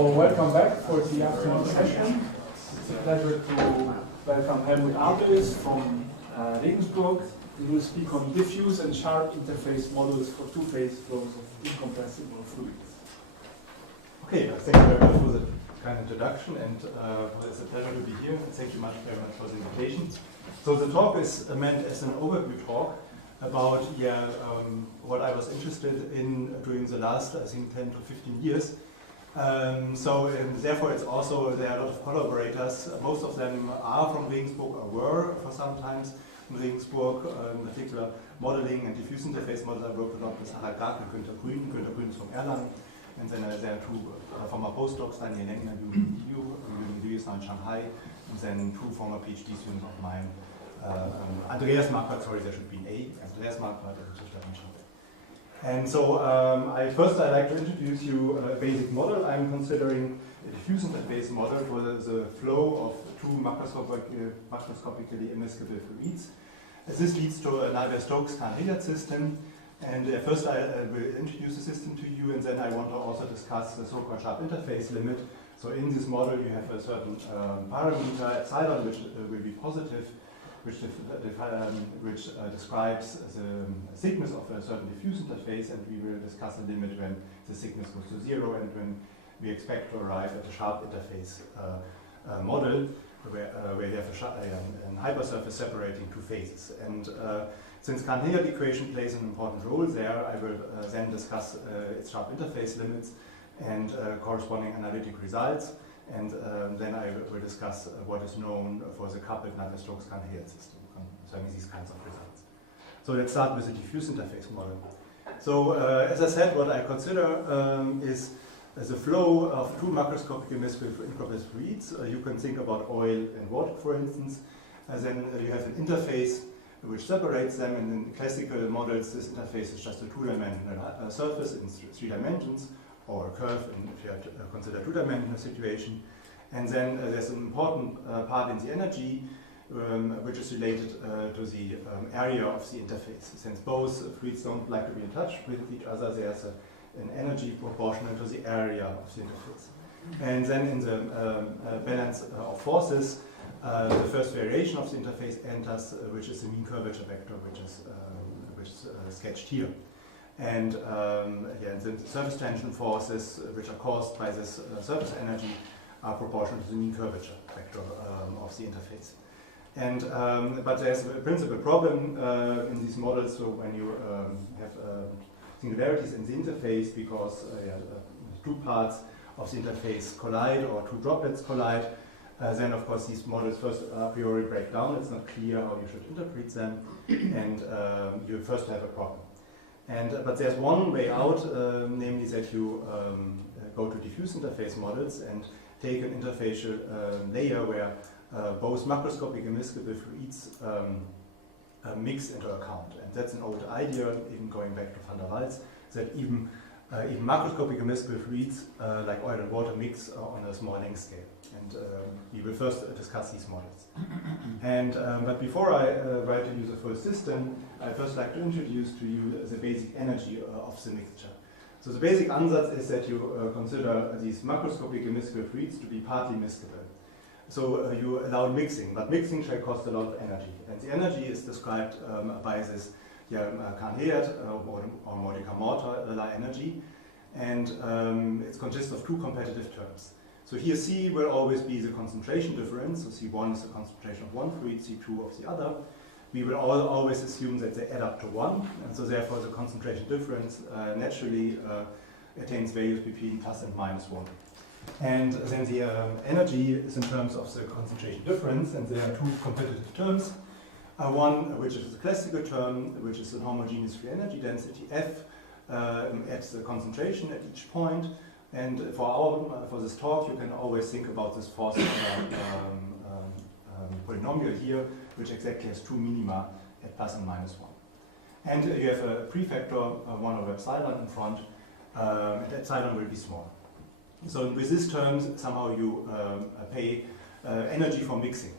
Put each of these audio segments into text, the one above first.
So welcome back for the afternoon session. It's a pleasure to welcome Helmut Abels from Regensburg. He will speak on diffuse and sharp interface models for two-phase flows of incompressible fluids. Okay, thank you very much for the kind introduction, and it's a pleasure to be here. Thank you very much for the invitation. So the talk is meant as an overview talk about what I was interested in during the last, I think, 10 to 15 years. Therefore, it's also, there are a lot of collaborators. Most of them are from Regensburg, or were for some times in Regensburg, in particular modeling and diffuse interface models. I worked a lot with Harald Gartner, Günther Grün is from Erlangen, and then there are two former postdocs, Daniel Lengner, doing EU now in Shanghai, and then two former PhD students of mine, Andreas Marquardt, sorry, there should be an A, Andreas Marquardt and Stefan Schauer. And so I'd like to introduce you a basic model. I'm considering a diffuse interface model for the flow of two macroscopically immiscible fluids. This leads to a Navier-Stokes Cahn-Hilliard system. And first I will introduce the system to you, and then I want to also discuss the so-called sharp interface limit. So in this model you have a certain parameter, epsilon, which will be positive, which describes the thickness of a certain diffuse interface, and we will discuss the limit when the thickness goes to 0 and when we expect to arrive at a sharp interface model where you have a hypersurface separating two phases. And since Cahn-Hilliard equation plays an important role there, I will then discuss its sharp interface limits and corresponding analytic results. And then I will discuss what is known for the coupled Navier-Stokes Cahn-Hilliard system concerning these kinds of results. So let's start with the diffuse interface model. So as I said, what I consider is the flow of two macroscopic immiscible incompressible fluids. You can think about oil and water, for instance. Then you have an interface which separates them, and in classical models this interface is just a two-dimensional surface in 3 dimensions, or a curve if you consider a two-dimensional situation. And then there's an important part in the energy which is related to the area of the interface. Since both fluids don't like to be in touch with each other, there's an energy proportional to the area of the interface. And then in the balance of forces, the first variation of the interface enters, which is the mean curvature vector, which is sketched here. And the surface tension forces, which are caused by this surface energy, are proportional to the mean curvature vector of the interface. And but there's a principal problem in these models. So when you have singularities in the interface, because two parts of the interface collide or two droplets collide, then of course these models first a priori break down. It's not clear how you should interpret them, and you first have a problem. But there's one way out, namely that you go to diffuse interface models and take an interfacial layer where both macroscopic immiscible fluids mix into account. And that's an old idea, even going back to van der Waals, that even macroscopic immiscible fluids like oil and water mix on a small length scale. And we will first discuss these models. And but before I write to you the full system, I first like to introduce to you the basic energy of the mixture. So the basic ansatz is that you consider these macroscopic immiscible fluids to be partly miscible. So you allow mixing, but mixing shall cost a lot of energy. And the energy is described by this Cahn-Hilliard or Modica-Mortar energy. And it consists of two competitive terms. So here C will always be the concentration difference. So C1 is the concentration of one fluid, C2 of the other. We will always assume that they add up to 1. And so therefore the concentration difference naturally attains values between plus and minus 1. And then the energy is in terms of the concentration difference, and there are two competitive terms. One which is the classical term, which is a homogeneous free energy density F at the concentration at each point. And for this talk, you can always think about this force polynomial here, which exactly has two minima at plus and minus 1. And you have a prefactor 1 over epsilon in front, and epsilon will be small. So with these terms, somehow you pay energy for mixing.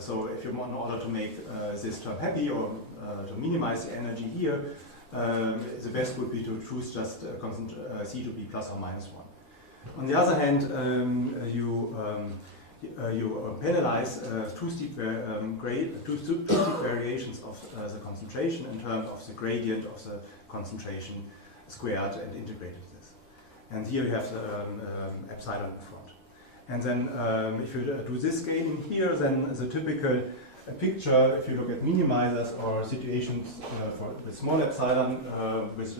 So if you want, in order to make this term happy or to minimize the energy here, the best would be to choose just C to be plus or minus 1. On the other hand, you penalize two steep variations of the concentration in terms of the gradient of the concentration squared and integrated this. And here you have the epsilon in front. And then if you do this scaling here, then the typical picture, if you look at minimizers or situations with small epsilon with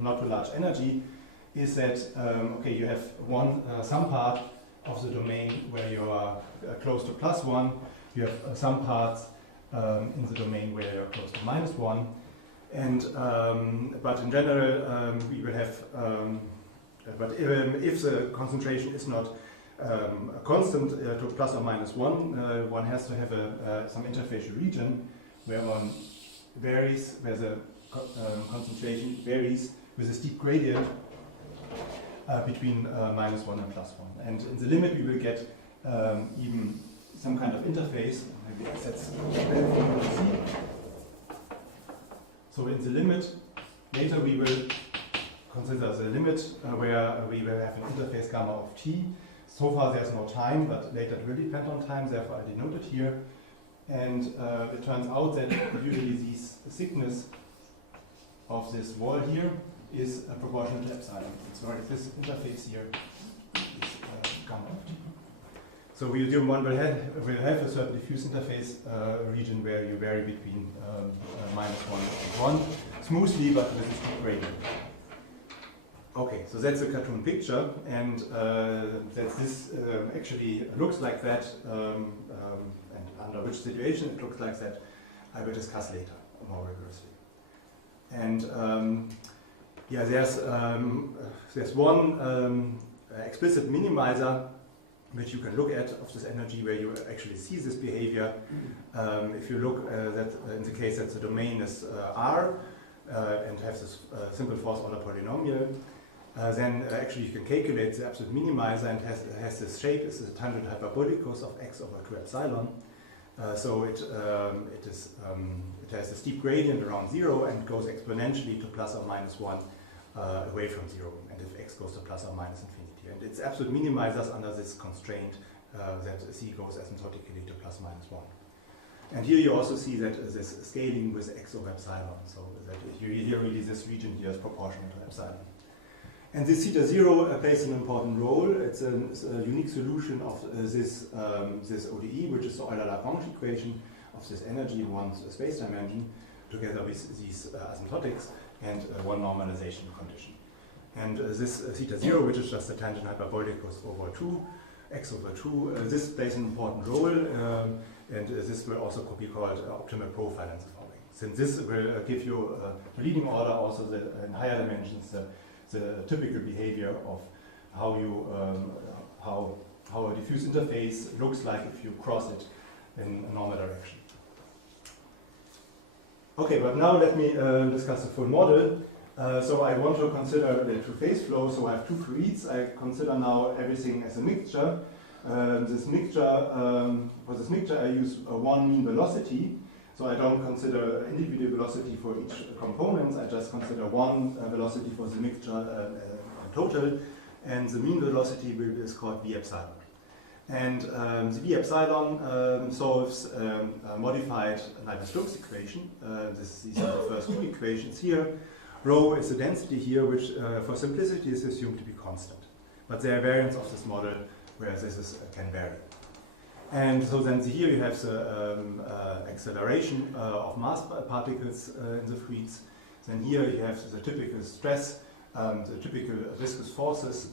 not too large energy, is that okay, you have some part of the domain where you are close to +1, you have some parts in the domain where you're close to -1, and but in general we will have but if the concentration is not constant to plus or minus 1, one has to have some interfacial region where one varies, where the concentration varies with a steep gradient between -1 and +1. And in the limit we will get even some kind of interface. Maybe that's better for you to see. So in the limit, later we will consider the limit where we will have an interface gamma of t. So far there's no time, but later it will depend on time, therefore I denote it here. And it turns out that usually this thickness of this wall here is proportional to epsilon. So this interface here is gamma of t. So we assume one will have a certain diffuse interface region where you vary between -1 and 1 smoothly, but with a steep gradient. Okay, so that's a cartoon picture, and that this actually looks like that, and under which situation it looks like that, I will discuss later more rigorously. And yeah, there's one explicit minimizer which you can look at of this energy where you actually see this behavior. If you look that in the case that the domain is R and has this simple fourth order polynomial, then actually you can calculate the absolute minimizer, and has this shape is a tangent hyperbolicus of x over 2 epsilon. So it has a steep gradient around 0 and goes exponentially to plus or minus 1 away from 0, and if x goes to plus or minus infinity. And its absolute minimizers under this constraint that c goes asymptotically to plus minus 1. And here you also see that this scaling with x over epsilon, so that here really this region here is proportional to epsilon. And this theta 0 plays an important role. It's a unique solution of this ODE, which is the Euler-Lagrange equation of this energy in one space dimension, together with these asymptotics and one normalization condition. And this theta 0, which is just a tangent hyperbolicus over 2, x over 2, this plays an important role, and this will also be called optimal profile and the following. Since this will give you the leading order, also in higher dimensions, the typical behavior of how you how a diffuse interface looks like if you cross it in a normal direction. Okay, but now let me discuss the full model. So I want to consider the two-phase flow. So I have two fluids. I consider now everything as a mixture. For this mixture I use one mean velocity. So I don't consider individual velocity for each component. I just consider one velocity for the mixture total, and the mean velocity is called v epsilon. And the v epsilon solves a modified Stokes equation. These are the first two equations here. Rho is the density here, which for simplicity is assumed to be constant. But there are variants of this model where this can vary. And so then here you have the acceleration of mass particles in the fluids. Then here you have the typical stress, the typical viscous forces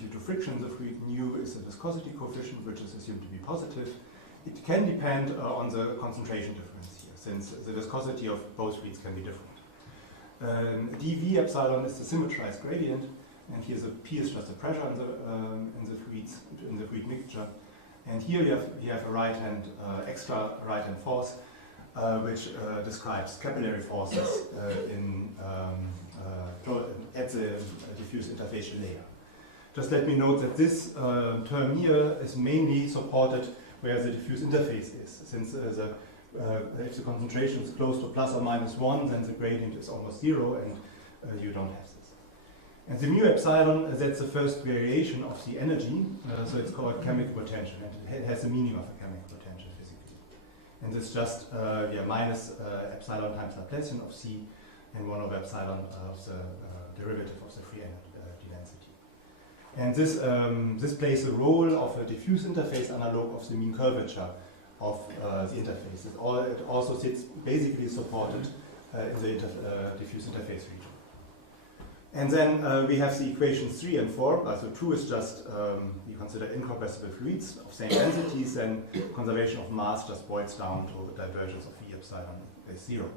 due to friction in the fluid. Nu is the viscosity coefficient, which is assumed to be positive. It can depend on the concentration difference here, since the viscosity of both fluids can be different. dV epsilon is the symmetrized gradient, and here the P is just the pressure in the fluids, in the fluid mixture. And here you have a right-hand, extra right-hand force, which describes capillary forces at the diffuse interfacial layer. Just let me note that this term here is mainly supported where the diffuse interface is, since if the concentration is close to plus or minus 1, then the gradient is almost 0, and you don't have this. And the mu epsilon, that's the first variation of the energy, so it's called chemical potential, and it has the meaning of a chemical potential physically. And it's just minus epsilon times Laplacian of C and 1 over epsilon of the derivative of the free energy density. And this plays a role of a diffuse interface analog of the mean curvature of the interface. It also sits basically supported in the diffuse interface region. And then we have the equations 3 and 4. So 2 is just, we consider incompressible fluids of same densities, and conservation of mass just boils down to the divergence of V epsilon is 0.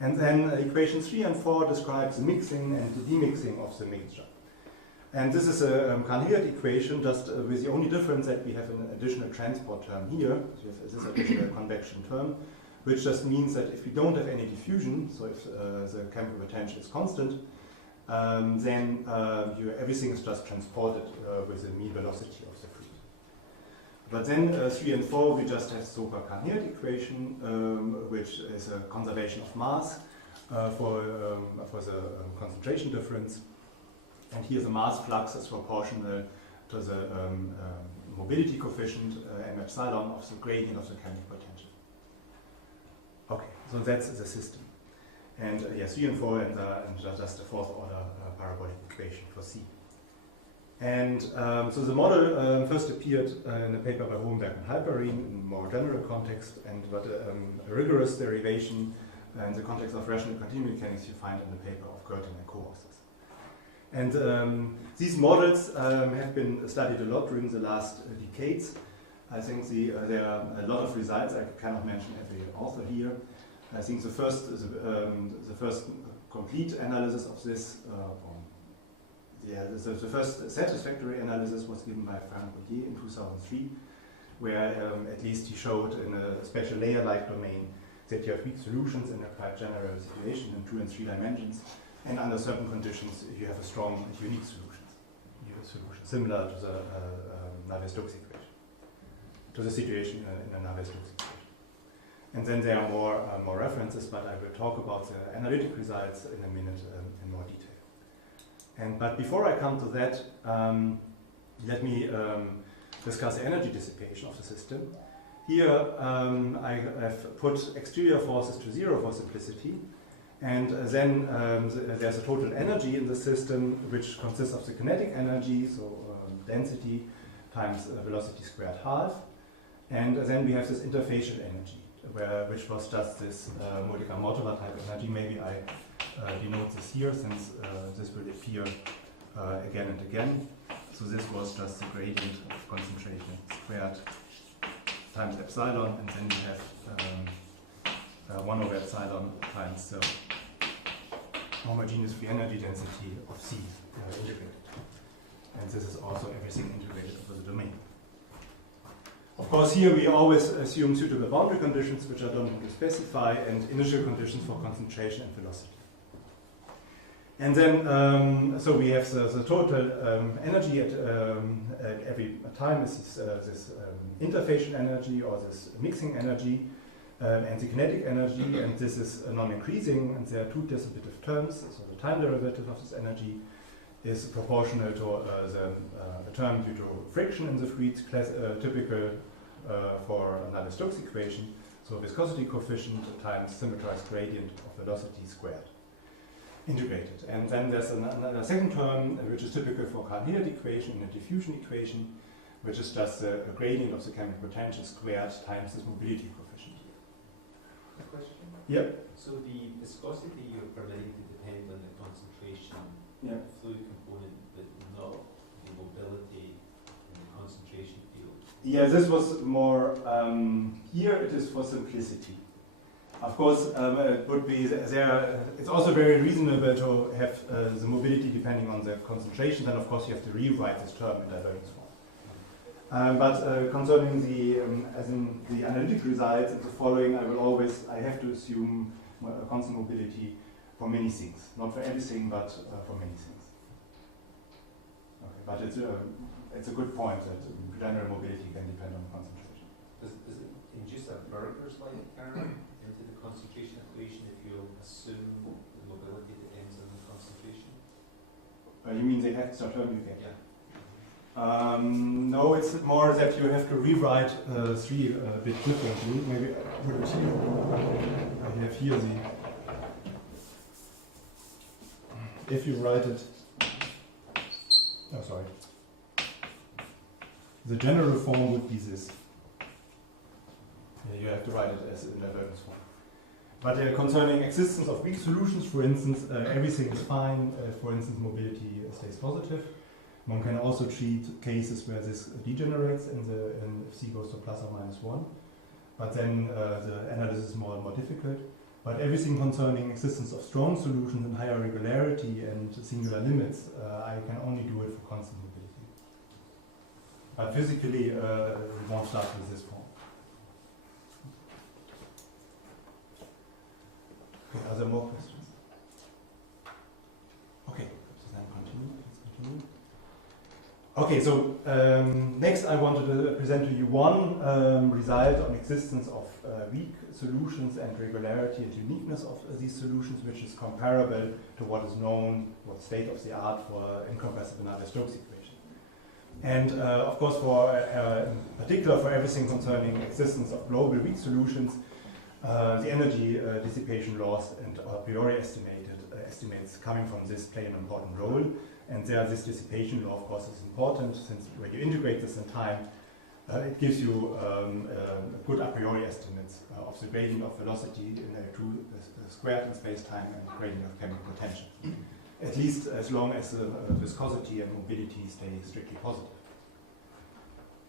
And then equation 3 and 4 describes the mixing and the demixing of the mixture. And this is a Cahn-Hilliard equation, just with the only difference that we have an additional transport term here, this additional convection term, which just means that if we don't have any diffusion, so if the chemical potential is constant, then everything is just transported with the mean velocity of the fluid. But then 3 and 4, we just have so-called Cahn-Hilliard equation, which is a conservation of mass for the concentration difference. And here the mass flux is proportional to the mobility coefficient, m epsilon, of the gradient of the chemical potential. Okay, so that's the system. And 3 and 4 and just the fourth order parabolic equation for C. And so the model first appeared in a paper by Hohenberg and Halperin in more general context, but a rigorous derivation in the context of rational continuum mechanics you find in the paper of Gerting and co-authors. And these models have been studied a lot during the last decades. I think there are a lot of results. I cannot mention every author here. I think the first complete analysis of this, the first satisfactory analysis was given by Frank Baudier in 2003, where at least he showed in a special layer-like domain that you have weak solutions in a quite general situation in 2 and 3 dimensions, and under certain conditions you have a strong and unique solution, similar to the Navier-Stokes equation, to the situation in a Navier-Stokes equation. And then there are more references, but I will talk about the analytic results in a minute in more detail. But before I come to that, let me discuss the energy dissipation of the system. Here I have put exterior forces to 0 for simplicity, and then there's a total energy in the system which consists of the kinetic energy, so density times velocity squared half, and then we have this interfacial energy, which was just this Modica-Mortova type energy. Maybe I denote this here, since this will appear again and again. So this was just the gradient of concentration squared times epsilon, and then we have 1 over epsilon times the homogeneous free energy density of C integrated. And this is also everything integrated over the domain. Of course, here we always assume suitable boundary conditions, which I don't want to specify, and initial conditions for concentration and velocity. And then, so we have the total energy at every time is this interfacial energy, or this mixing energy, and the kinetic energy, and this is non-increasing, and there are 2 dissipative terms. So the time derivative of this energy is proportional to the term due to friction in the fluid, typical for Navier-Stokes equation. So viscosity coefficient times symmetrized gradient of velocity squared, integrated. And then there's another second term, which is typical for Cahn-Hilliard equation in a diffusion equation, which is just the gradient of the chemical potential squared times this mobility coefficient here. A question? Yep. So the viscosity you're permitting to depend on the concentration of the fluid component, but not the mobility in the concentration field. Yeah, this was more, here it is for simplicity. Of course, it would be it's also very reasonable to have the mobility depending on the concentration. Then, of course, you have to rewrite this term in divergence form. But concerning the analytic results and the following, I have to assume a constant mobility for many things, not for everything, but for many things. Okay, but it's a good point that general mobility can depend on concentration. Does it induce a Burgers-like error into the concentration equation if you assume the mobility depends on the concentration? You mean the extra term you get? Yeah. No, it's more that you have to rewrite 3 a bit differently. Maybe I put it here. I have here the. If you write it. Oh, sorry. The general form would be this. You have to write it as in the reference form. But concerning existence of weak solutions, for instance, everything is fine. For instance, mobility stays positive. One can also treat cases where this degenerates and if C goes to plus or minus 1. But then the analysis is more and more difficult. But everything concerning existence of strong solutions and higher regularity and singular limits, I can only do it for constant mobility. But physically, we won't start with this form. Okay, are there more questions? Okay, so then continue. Let's continue. Okay, so next I wanted to present to you one result on existence of weak solutions and regularity and uniqueness of these solutions, which is comparable to what is known, what state of the art for incompressible Stokes equation. And of course, for in particular for everything concerning existence of global weak solutions, the energy dissipation laws and a priori estimates coming from this play an important role. And there, this dissipation law, of course, is important, since when you integrate this in time, it gives you good a priori estimates of the gradient of velocity in L2 squared in space-time and gradient of chemical potential. At least as long as the viscosity and mobility stay strictly positive.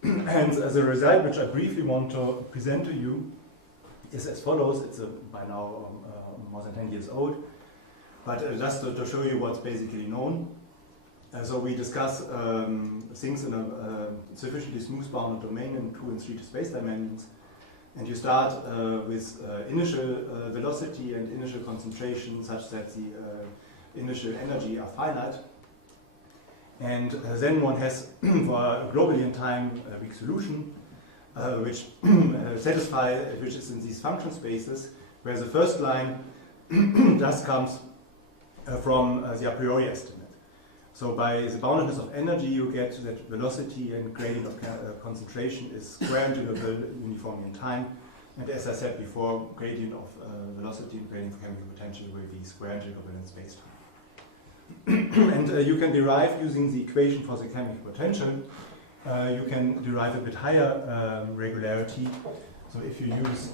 And as a result, which I briefly want to present to you, is as follows. It's by now more than 10 years old, but just to show you what's basically known. So we discuss things in a sufficiently smooth bounded domain in 2 and 3 space dimensions. And you start with initial velocity and initial concentration such that the initial energy are finite. And then one has, for globally in time, a weak solution, which which is in these function spaces, where the first line just comes from the a priori estimate. So by the boundedness of energy, you get that velocity and gradient of concentration is square integrable uniformly in time. And as I said before, gradient of velocity and gradient of chemical potential will be square integrable in space-time. And you can derive, using the equation for the chemical potential, you can derive a bit higher regularity. So if you use,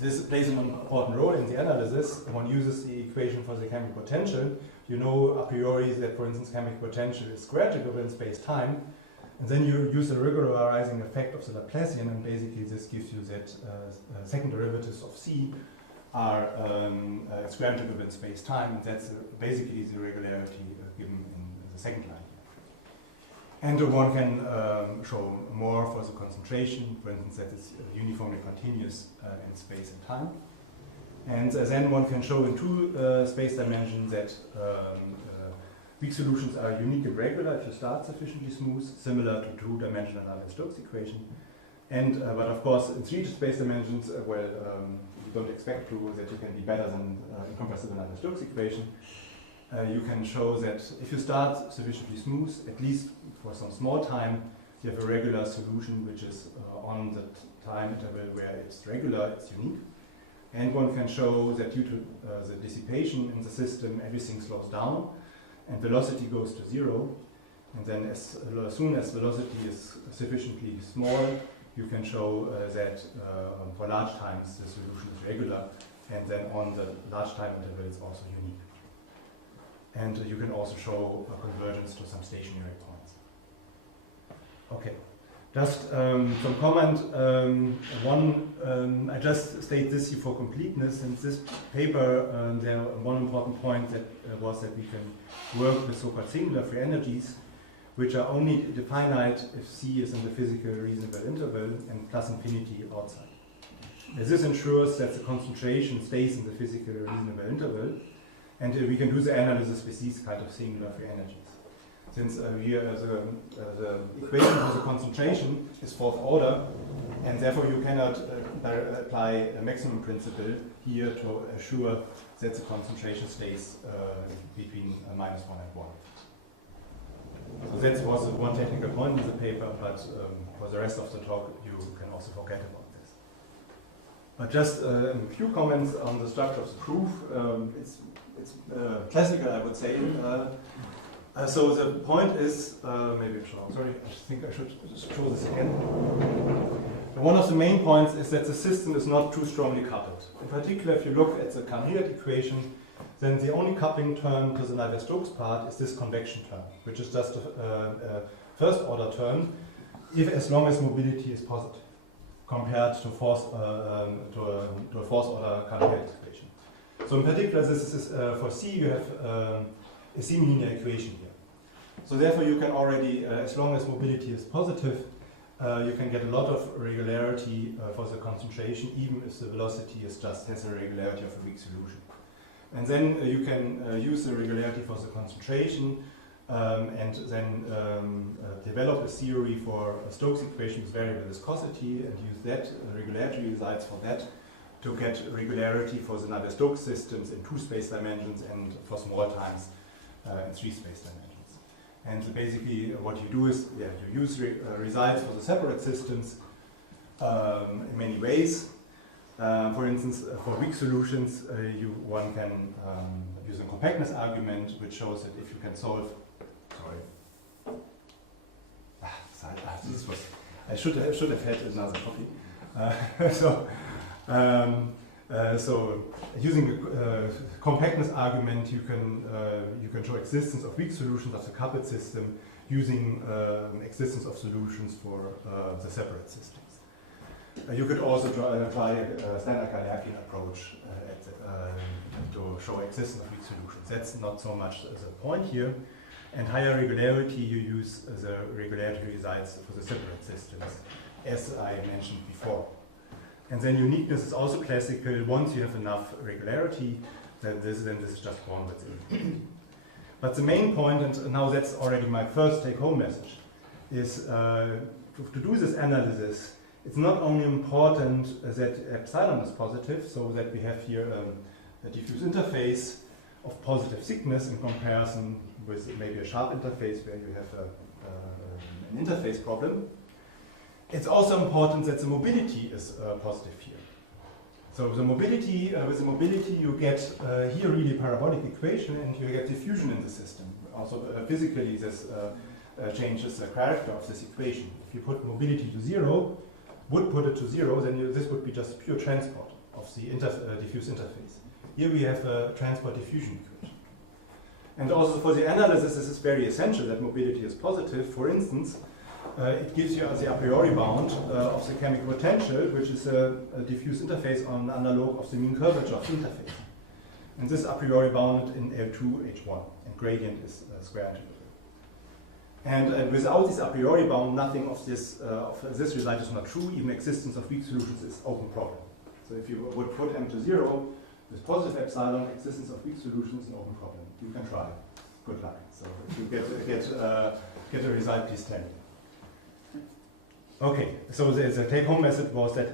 this plays an important role in the analysis. One uses the equation for the chemical potential. You know a priori that, for instance, chemical potential is square integrable in space-time. And then you use the regularizing effect of the Laplacian, and basically this gives you that second derivatives of C are square integrable in space-time, and that's basically the regularity given in the second line. And one can show more for the concentration, for instance, that it's uniformly continuous in space and time. And then one can show in 2 space dimensions that weak solutions are unique and regular if you start sufficiently smooth, similar to 2-dimensional Stokes equation. And but of course, in 3 space dimensions, you don't expect that you can be better than incompressible Stokes equation. You can show that if you start sufficiently smooth, at least for some small time, you have a regular solution which is on the time interval where it's regular, it's unique. And one can show that due to the dissipation in the system, everything slows down and velocity goes to 0. And then as soon as velocity is sufficiently small, you can show that for large times the solution is regular, and then on the large time interval it's also unique. And you can also show a convergence to some stationary points. Okay, just some comment. I just state this here for completeness. In this paper, there one important point that was that we can work with so-called singular free energies, which are only definite if C is in the physical reasonable interval and plus infinity outside. This ensures that the concentration stays in the physical reasonable interval, and we can do the analysis with these kind of singular free energies. Since here the equation for the concentration is 4th order, And therefore you cannot apply a maximum principle here to assure that the concentration stays between -1 and 1. So that was one technical point in the paper, but for the rest of the talk you can also forget about this. But just a few comments on the structure of the proof. It's classical, I would say. So the point is, maybe I'm sorry, I think I should show this again. One of the main points is that the system is not too strongly coupled. In particular, if you look at the Cahn-Hilliard equation, then the only coupling term to the Navier-Stokes part is this convection term, which is just a first order term, as long as mobility is positive, compared to a fourth order Cahn-Hilliard equation. So in particular, this is for C, you have a semi-linear equation here. So therefore you can already, as long as mobility is positive, you can get a lot of regularity for the concentration, even if the velocity has a regularity of a weak solution. And then you can use the regularity for the concentration and then develop a theory for a Stokes equation with variable viscosity and use that regularity results for that to get regularity for the Navier-Stokes systems in 2 space dimensions and for small times in 3 space dimensions. And basically what you do is you use results for the separate systems in many ways. For instance, for weak solutions, one can use a compactness argument, which shows that if you can solve. Sorry, I should have had another copy. So using the compactness argument, you can show existence of weak solutions of the coupled system using existence of solutions for the separate systems. You could also try a standard Galerkian approach to show existence of weak solutions. That's not so much the point here. And higher regularity, you use the regularity results for the separate systems, as I mentioned before. And then uniqueness is also classical. Once you have enough regularity, then this is just born with it. But the main point, and now that's already my first take-home message, is to do this analysis. It's not only important that epsilon is positive, so that we have here a diffuse interface of positive thickness in comparison with maybe a sharp interface where you have an interface problem. It's also important that the mobility is positive here. So the mobility, with the mobility you get here really parabolic equation and you get diffusion in the system. Also physically this changes the character of this equation. If you put mobility to 0, put it to 0, then this would be just pure transport of the diffuse interface. Here we have a transport diffusion equation. And also for the analysis, this is very essential that mobility is positive. For instance, it gives you the a priori bound of the chemical potential, which is a diffuse interface on analog of the mean curvature of the interface. And this is a priori bounded in L2H1, and gradient is square integral. And without this a priori bound, nothing of this result is not true. Even existence of weak solutions is open problem. So if you would put m to 0 with positive epsilon, existence of weak solutions is an open problem. You can try. Good luck. So if you get a result, please tell me. Okay, so the take-home message was that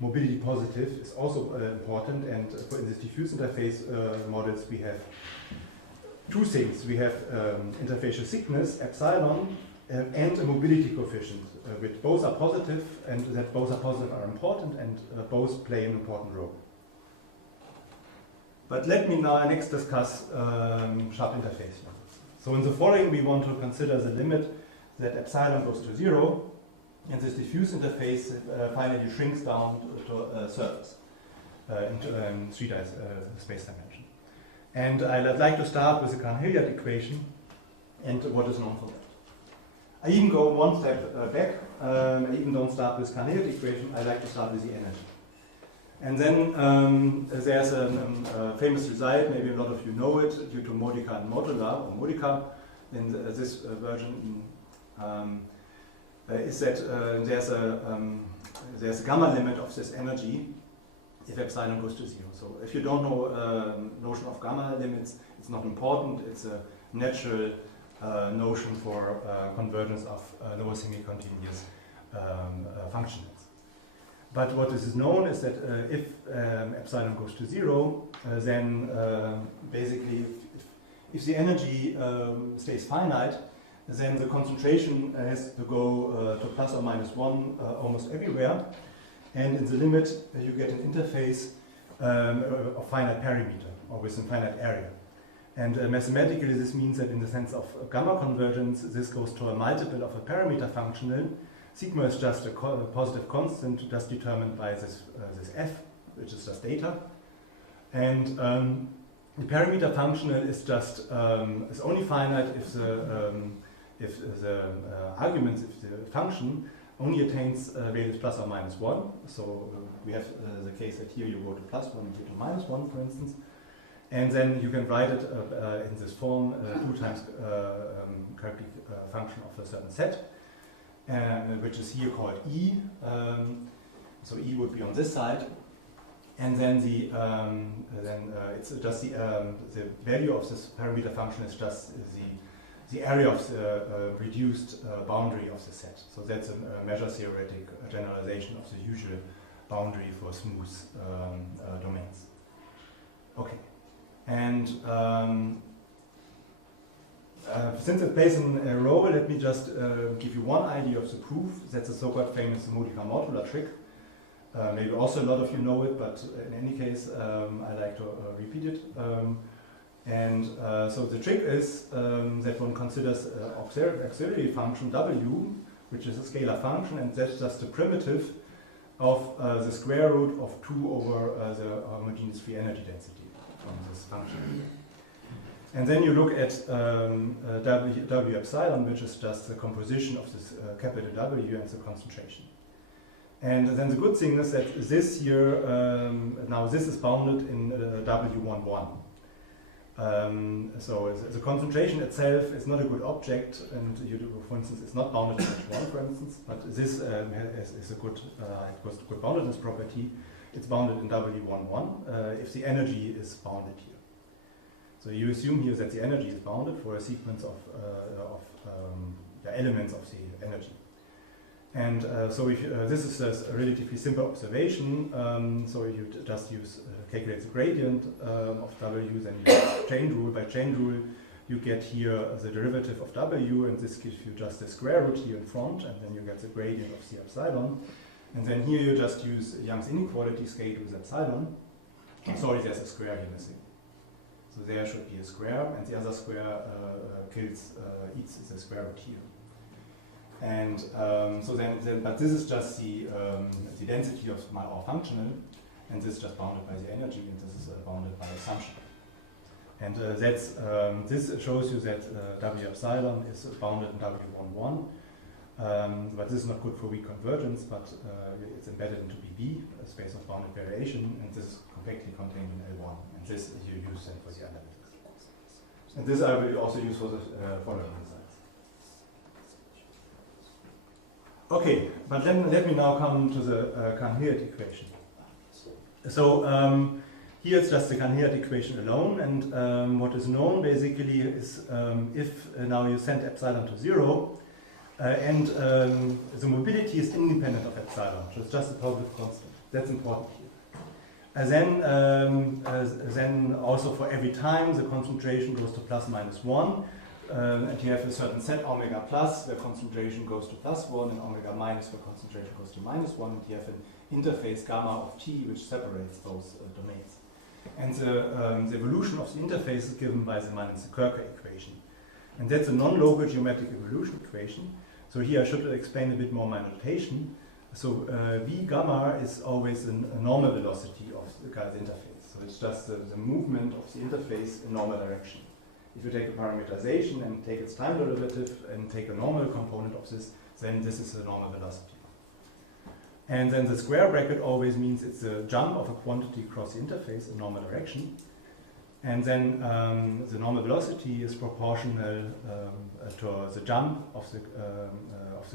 mobility positive is also important, and in this diffuse interface models we have two things. We have interfacial thickness, epsilon, and a mobility coefficient, which both are positive, and that both are positive are important, and both play an important role. But let me now next discuss sharp interface models. So in the following we want to consider the limit that epsilon goes to 0, and this diffuse interface finally shrinks down to a surface into 3 space dimension. And I'd like to start with the Cahn-Hilliard equation and what is known for that. I even go one step back. I even don't start with Cahn-Hilliard equation. I like to start with the energy. And then there's a famous result, maybe a lot of you know it, due to Modica and Modular, or Modica, in this version, is that there's a gamma limit of this energy if epsilon goes to 0. So if you don't know notion of gamma limits, it's not important. It's a natural notion for convergence of lower semi-continuous functionals. But what is known is that if epsilon goes to 0, then basically if the energy stays finite, then the concentration has to go to plus or minus 1 almost everywhere. And in the limit, you get an interface of finite perimeter, or with a finite area. And mathematically, this means that in the sense of gamma convergence, this goes to a multiple of a parameter functional. Sigma is just a positive constant, just determined by this f, which is just data. And the parameter functional is just is only finite if the arguments, if the function only attains values plus or minus 1. So we have the case that here you go to plus 1 and here to minus 1, for instance. And then you can write it in this form, 2 times correctly function of a certain set, which is here called E. So E would be on this side. And then it's just the value of this parameter function is just the area of the reduced boundary of the set. So that's a measure theoretic generalization of the usual boundary for smooth domains. Okay. And since it plays a role, let me just give you one idea of the proof. That's the so-called famous modifier modular trick. Maybe also a lot of you know it, but in any case, I like to repeat it. So the trick is that one considers auxiliary function W, which is a scalar function, and that's just the primitive of the square root of 2 over the homogeneous free energy density from this function. And then you look at W epsilon, which is just the composition of this capital W and the concentration. And then the good thing is that this here, now this is bounded in W11. So the concentration itself is not a good object, and you do, for instance, it's not bounded in H1, for instance, but this is a good, good boundedness property. It's bounded in W11 if the energy is bounded here. So you assume here that the energy is bounded for a sequence of elements of the energy. And so if, this is a relatively simple observation. So you just calculate the gradient of W, then you use chain rule. By chain rule, you get here the derivative of W, and this gives you just the square root here in front, and then you get the gradient of C epsilon. And then here you just use Young's inequality scaled with epsilon. Sorry, there's a square here missing. So there should be a square, and the other square eats the square root here. And so but this is just the density of our functional, and this is just bounded by the energy, and this is bounded by assumption. And this shows you that W epsilon is bounded in W11. But this is not good for weak convergence, but it's embedded into BB, a space of bounded variation, and this is compactly contained in L1. And this you use then for the analytics. And this I will also use for the following results. Okay, but then let me now come to the Cahn-Hilliard equation. So here it's just the Cahn-Hilliard equation alone, and what is known basically is if now you send epsilon to 0, and the mobility is independent of epsilon, so it's just a positive constant. That's important here. And then also for every time the concentration goes to plus minus 1, and you have a certain set omega plus where concentration goes to plus 1, and omega minus where concentration goes to minus 1, and you have an interface gamma of t which separates those domains. And the evolution of the interface is given by the Mann-Kircher equation. And that's a non-local geometric evolution equation. So here I should explain a bit more my notation. So V gamma is always a normal velocity of the interface. So it's just the movement of the interface in normal direction. If you take a parameterization and take its time derivative and take a normal component of this, then this is the normal velocity. And then the square bracket always means it's the jump of a quantity across the interface in normal direction. And then the normal velocity is proportional to the jump of the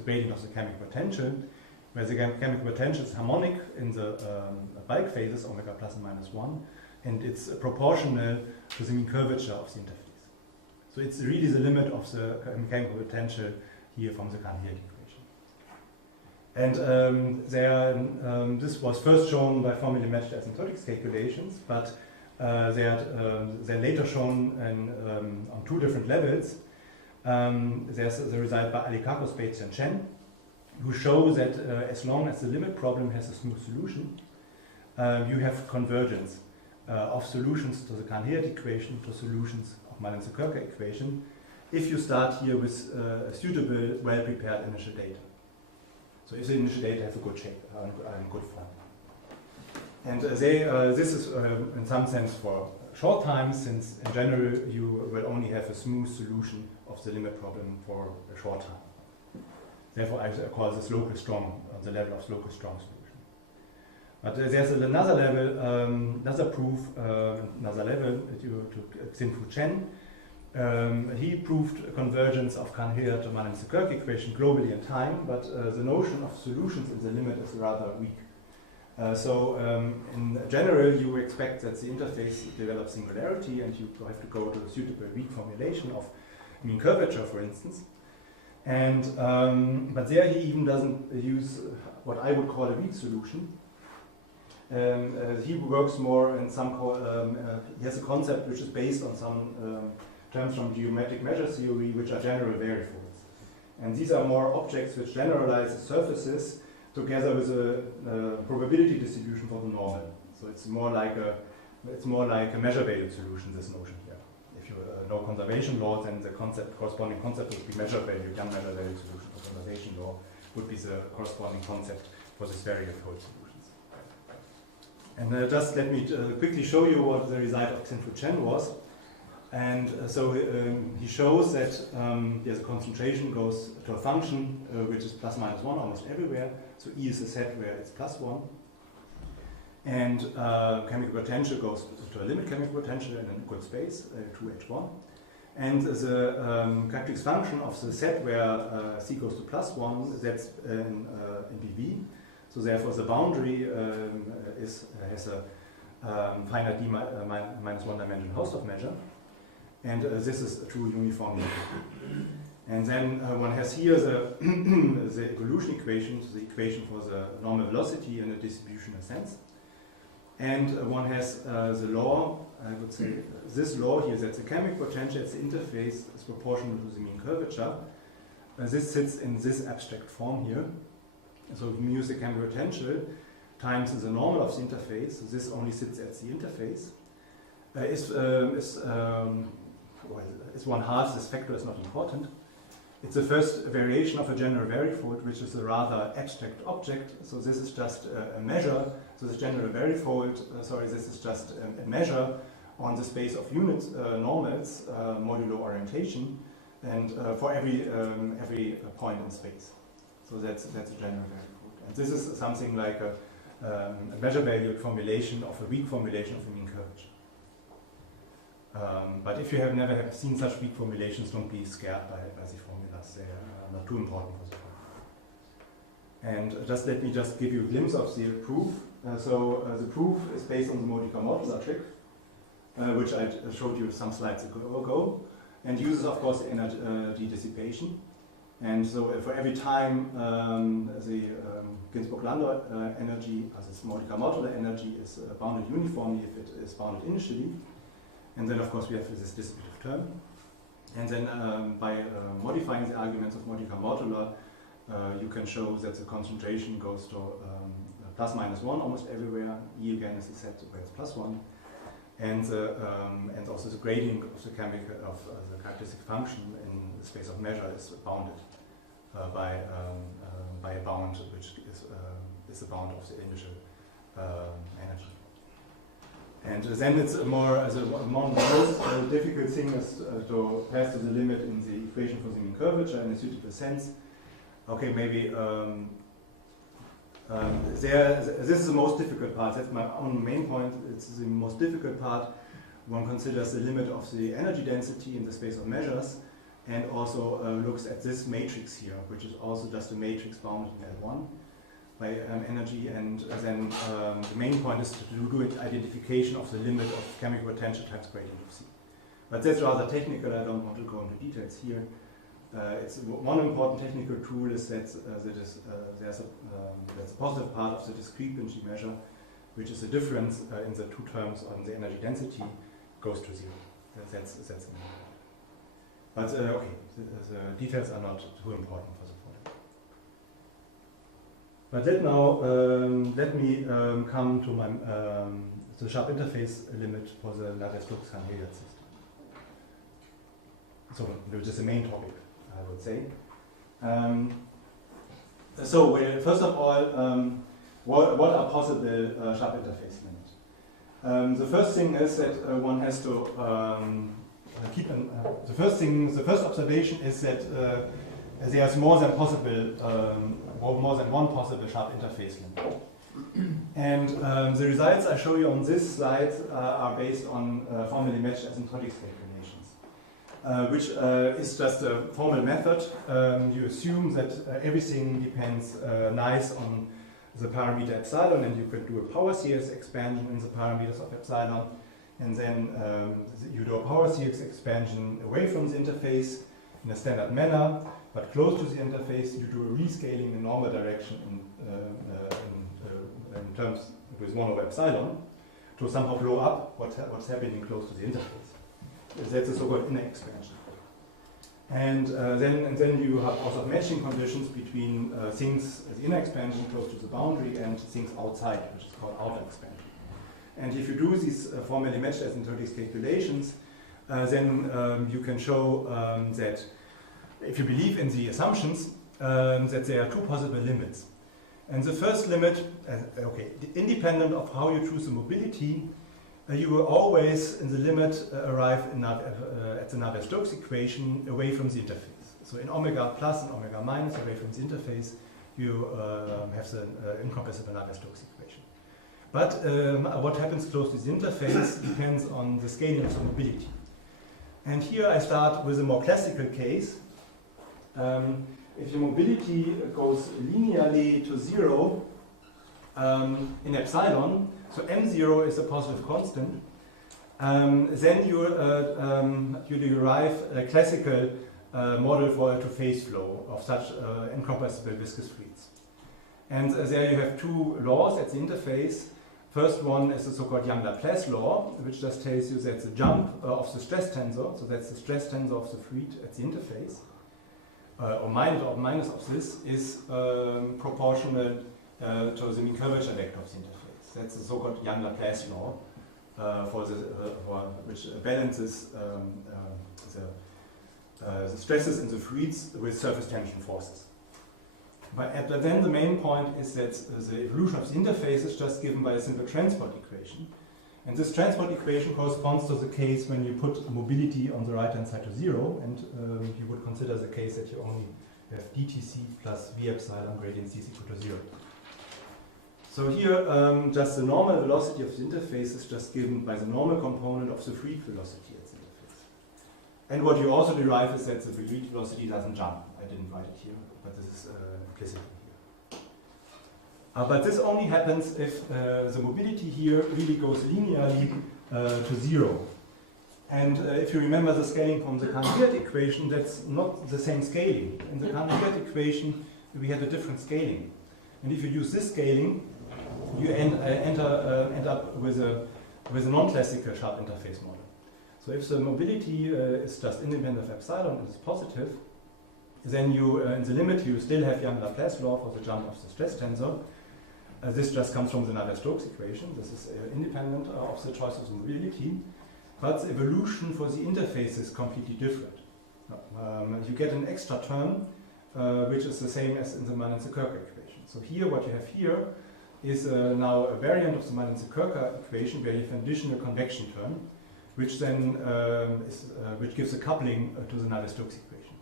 gradient of the chemical potential, where the chemical potential is harmonic in the bulk phases, omega plus and minus 1, and it's proportional to the mean curvature of the interface. So it's really the limit of the chemical potential here from the Cahn-Hilliard equation. And this was first shown by formally matched asymptotics calculations, but they're later shown on two different levels. There's the result by Alikakos, Bates, and Chen, who show that as long as the limit problem has a smooth solution, you have convergence of solutions to the Cahn-Hilliard equation to solutions of Madel-Kircher equation if you start here with suitable, well-prepared initial data. So if the initial data have a good shape and good form. And this is in some sense for short time, since in general you will only have a smooth solution of the limit problem for a short time. Therefore I call this local strong, the level of local strong solution. But there's another level, another proof, another level to Xin-Fu Chen. He proved convergence of Cahn-Hilliard to Madel-Kircher equation globally in time, but the notion of solutions in the limit is rather weak. In general, you expect that the interface develops singularity, and you have to go to a suitable weak formulation of mean curvature, for instance. And but there he even doesn't use what I would call a weak solution. He works more in some. He has a concept which is based on some terms from geometric measure theory, which are general variables. And these are more objects which generalize the surfaces together with a probability distribution for the normal. So it's more like a measure value solution, this notion here. If you know conservation law, then the corresponding concept would be measure value, Young measure value solution for conservation law would be the corresponding concept for this variable solutions. And just let me quickly show you what the result of Xin-Fu Chen was. And he shows that the concentration goes to a function which is plus minus 1 almost everywhere. So E is a set where it's plus 1. And chemical potential goes to a limit chemical potential in a good space, 2H1. And the characteristic function of the set where C goes to plus 1, that's in PV. So therefore the boundary has a finite D minus 1 dimension Hausdorff measure. And this is a true uniformity. And then one has here the evolution equation, so the equation for the normal velocity in a distributional sense. And one has the law, I would say, this law here, that the chemical potential at the interface is proportional to the mean curvature. This sits in this abstract form here. So if we use the chemical potential times the normal of the interface, so this only sits at the interface, is 1/2, this factor is not important. It's the first variation of a general varifold, which is a rather abstract object. So this is just a measure. So the general varifold, this is just a measure on the space of unit normals, modulo orientation, and for every point in space. So that's a general varifold. And this is something like a measure valued formulation of a weak formulation of a mean curvature. But if you have never seen such weak formulations, don't be scared by the formulas. They are not too important for the problem. And let me give you a glimpse of the proof. The proof is based on the modica modular trick, which I showed you some slides ago, and uses, of course, energy dissipation. And so for every time the Ginzburg-Landau energy, as this modica modular energy, is bounded uniformly if it is bounded initially. And then, of course, we have this distributive term. And then by modifying the arguments of modica modular, you can show that the concentration goes to plus minus 1 almost everywhere. E again is a set where it's plus 1. And also the gradient of the the characteristic function in the space of measure is bounded by a bound which is the bound of the initial energy. And then it's the most difficult thing is to pass to the limit in the equation for the mean curvature in a suitable sense. Okay, maybe this is the most difficult part. That's my own main point. It's the most difficult part. One considers the limit of the energy density in the space of measures, and also looks at this matrix here, which is also just a matrix bounded in L1 by energy. And then the main point is to do identification of the limit of chemical potential times gradient of C. But that's rather technical. I don't want to go into details here. it's one important technical tool is that there's a positive part of the discrepancy measure, which is the difference in the two terms on the energy density goes to 0. That's but okay, the details are not too important for the problem. But let me come to my the sharp interface limit for the Stokes Cahn-Hilliard system. So, which is the main topic, I would say. So, well, first of all, what are possible sharp interface limits? The first thing is that one has to keep an. The first observation is that there's more than one possible sharp interface limit. And the results I show you on this slide are based on formally matched asymptotics calculations, which is just a formal method. You assume that everything depends nice on the parameter epsilon, and you could do a power series expansion in the parameters of epsilon, and then you do a power series expansion away from the interface in a standard manner, but close to the interface. You do a rescaling in normal direction in terms with 1 over epsilon to somehow blow up what's happening close to the interface. That's a so-called inner expansion. And then you have also matching conditions between things, the inner expansion close to the boundary, and things outside, which is called outer expansion. And if you do these formally matched asymptotics calculations, then you can show that if you believe in the assumptions, that there are two possible limits. And the first limit, independent of how you choose the mobility, you will always, in the limit, arrive at the Navier-Stokes equation away from the interface. So in omega plus and omega minus away from the interface, you have the incompressible Navier-Stokes equation. But what happens close to the interface depends on the scaling of the mobility. And here I start with a more classical case. If your mobility goes linearly to 0 in epsilon, so m0 is a positive constant, then you derive a classical model for a two-phase flow of such incompressible viscous fluids. And there you have two laws at the interface. First one is the so-called Young-Laplace law, which just tells you that the jump of the stress tensor, so that's the stress tensor of the fluid at the interface, or minus of this, is proportional to the mean curvature vector of the interface. That's the so-called Young-Laplace law, which balances the stresses in the fluids with surface tension forces. But then the main point is that the evolution of the interface is just given by a simple transport equation. And this transport equation corresponds to the case when you put mobility on the right-hand side to 0, and you would consider the case that you only have dTc plus v epsilon gradient c is equal to 0. So here, just the normal velocity of the interface is just given by the normal component of the fluid velocity at the interface. And what you also derive is that the fluid velocity doesn't jump. I didn't write it here, but this is implicit here. But this only happens if the mobility here really goes linearly to 0. And if you remember the scaling from the Cahn-Hilliard equation, that's not the same scaling. In the Cahn-Hilliard equation, we had a different scaling. And if you use this scaling, you end up with a non-classical sharp interface model. So if the mobility is just independent of epsilon and is positive, then you, in the limit, you still have Young-Laplace law for the jump of the stress tensor. This just comes from the Navier-Stokes equation. This is independent of the choice of the mobility. But the evolution for the interface is completely different. You get an extra term, which is the same as in the Malin-Szekirka equation. So here, what you have here is now a variant of the Malin-Szekirka equation where you have an additional convection term, which then which gives a coupling to the Navier-Stokes equation.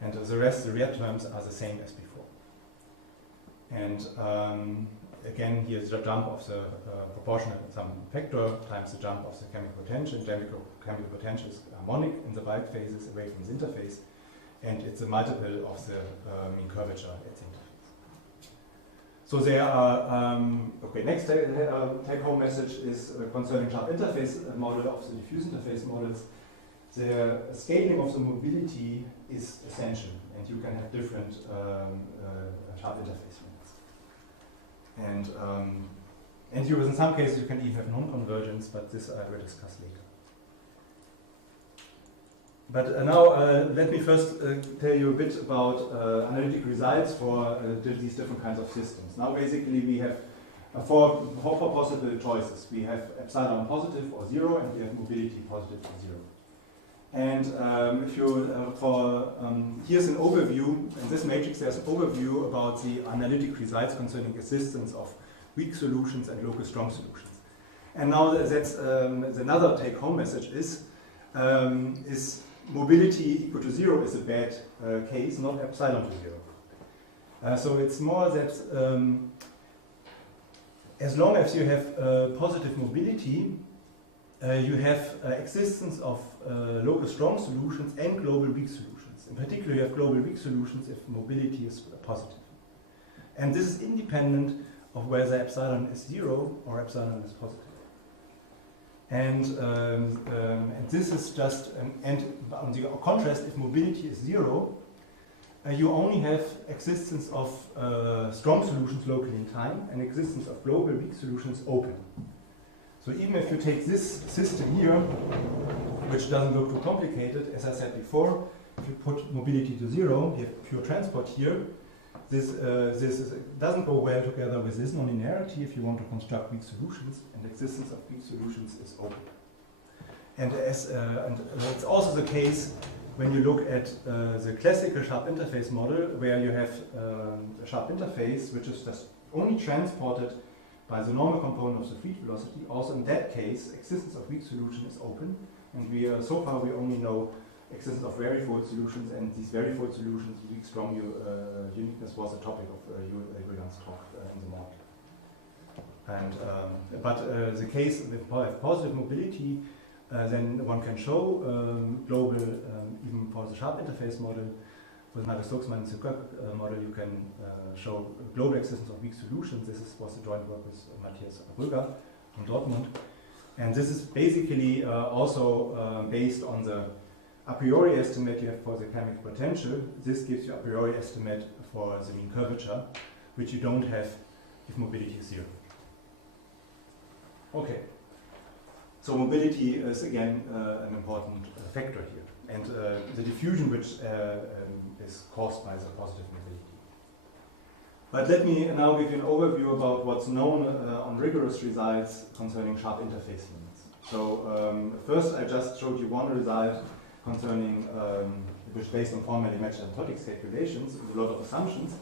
And the rest, the real terms, are the same as before. And again, here's the jump of the proportional some factor times the jump of the chemical potential. Chemical potential is harmonic in the right phases away from the interface, and it's a multiple of the mean curvature at the interface. So there are, next take-home message is concerning sharp interface model of the diffuse interface models. the scaling of the mobility is essential, and you can have different sharp interface limits. And in some cases you can even have non-convergence, but this I will discuss later. But now let me first tell you a bit about analytic results for these different kinds of systems. Now basically we have four possible choices. We have epsilon positive or 0, and we have mobility positive or 0. And if you, here's an overview. In this matrix there's an overview about the analytic results concerning existence of weak solutions and local strong solutions. And now that's another take-home message is mobility equal to 0 is a bad case, not epsilon to 0. So it's more that as long as you have positive mobility, you have existence of local strong solutions and global weak solutions. In particular, you have global weak solutions if mobility is positive. And this is independent of whether epsilon is 0 or epsilon is positive. And this is just, and on the contrast, if mobility is 0, you only have existence of strong solutions locally in time and existence of global weak solutions open. So even if you take this system here, which doesn't look too complicated, as I said before, if you put mobility to 0, you have pure transport here. This doesn't go well together with this nonlinearity if you want to construct weak solutions, and existence of weak solutions is open. And it's also the case when you look at the classical sharp interface model, where you have a sharp interface which is just only transported by the normal component of the fluid velocity. Also in that case, existence of weak solution is open, and so far we only know existence of varifold solutions, and these varifold solutions, weak strong uniqueness was a topic of Julian's talk in the morning. And but the case with positive mobility, then one can show global, even for the sharp interface model, for the Madel Stokes model, you can show global existence of weak solutions. This was the joint work with Matthias Brügger from Dortmund, and this is basically also based on the a priori estimate you have for the chemical potential. This gives you a priori estimate for the mean curvature, which you don't have if mobility is 0. Okay. So mobility is again an important factor here, and the diffusion which is caused by the positive mobility. But let me now give you an overview about what's known on rigorous results concerning sharp interface limits. So first I just showed you one result concerning, which is based on formally matched asymptotics calculations, with a lot of assumptions.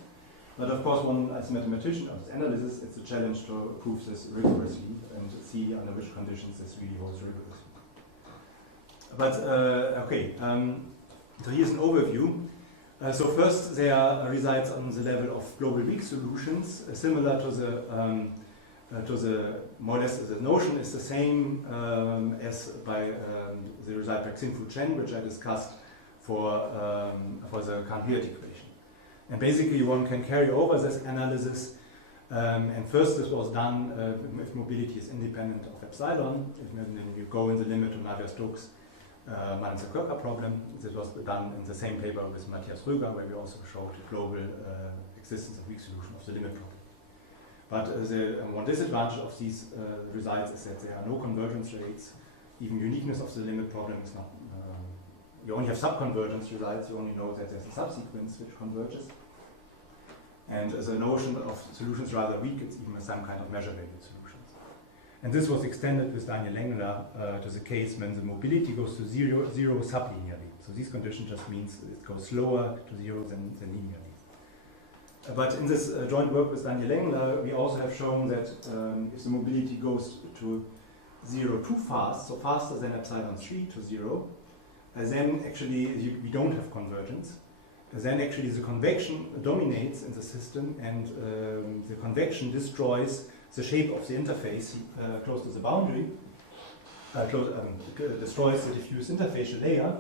But of course, one as a mathematician of this analysis, it's a challenge to prove this rigorously and see under which conditions this really holds rigorously. But okay, so here's an overview. So first, there are results on the level of global weak solutions, similar to the more or less the notion is the same as by the result by Xin-Fu Chen, which I discussed for the Cahn-Hilliard equation. And basically, one can carry over this analysis. And first, this was done if mobility is independent of epsilon. Then you go in the limit to Navier-Stokes Madel-Kircher problem. This was done in the same paper with Matthias Brügger, where we also showed the global existence of weak solution of the limit problem. But the one disadvantage of these results is that there are no convergence rates. Even uniqueness of the limit problem is not. You only have subconvergence results. You only know that there's a subsequence which converges. And as a notion of solutions rather weak, it's even some kind of measure-valued solutions. And this was extended with Daniel Lengler to the case when the mobility goes to zero sublinearly. So these conditions just means it goes slower to 0 than linearly. But in this joint work with Daniel Lengler, we also have shown that if the mobility goes to 0 too fast, so faster than epsilon 3 to 0, then actually we don't have convergence. Then actually the convection dominates in the system, and the convection destroys the shape of the interface close to the boundary, destroys the diffuse interfacial layer,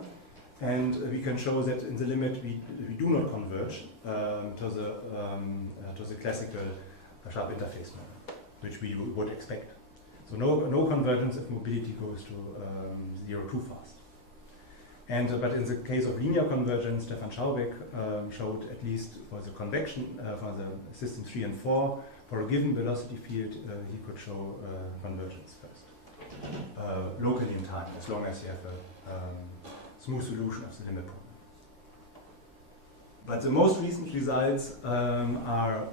and we can show that in the limit we do not converge to the classical sharp interface model, which we would expect. So no convergence if mobility goes to 0 too fast. But in the case of linear convergence, Stefan Schaubeck showed, at least for the convection, for the system 3 and 4, for a given velocity field, he could show convergence first, locally in time, as long as you have a smooth solution of the limit problem. But the most recent results are